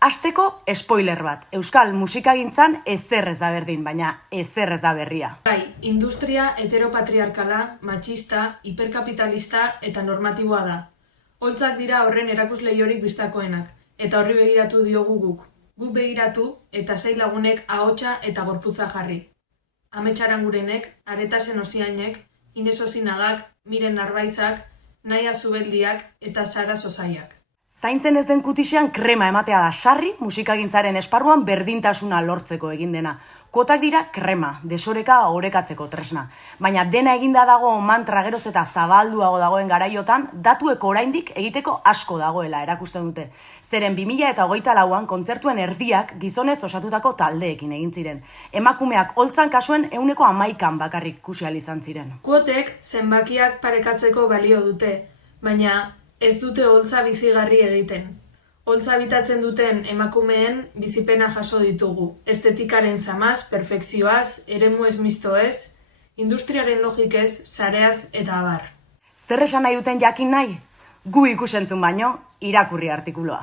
Hasteko spoiler bat, euskal musikagintzan ezer ez da berdin, baina ezer ez da berria. Bai, industria heteropatriarkala, matxista, hiperkapitalista eta normatiboa da. Holtzak dira horren erakusleiorik bistakoenak, eta horri begiratu diogu guk. Guk begiratu eta sei lagunek ahotsa eta gorputza jarri. Amets Arangurenek, Areta Senosianek, Ines Osinagak, Miren Narbaizak, Naia Zubeldiak eta Sara Sosaiak. Zaintzen ez den kutixean krema ematea da sarri musikagintzaren esparruan berdintasuna lortzeko egin dena. Kuotak dira krema, desoreka orekatzeko tresna. Baina dena eginda dago mantra geroz eta zabalduago dagoen garaiotan, datuek oraindik egiteko asko dagoela erakusten dute. Zeren 2024an kontzertuen erdiak gizonez osatutako taldeekin egin ziren. Emakumeak holtzan kasuen 11% bakarrik ikusi ahal izan ziren. Kuotek zenbakiak parekatzeko balio dute, baina ez dute holtza bizigarri egiten. Holtza bitatzen duten emakumeen bizipena jaso ditugu. Estetikaren zamaz, perfekzioaz, eremu ez mistoez, industriaren logikez, sareaz eta abar. Zer esan nahi duten jakin nahi? Gu ikusentzun baino, irakurri artikuloa.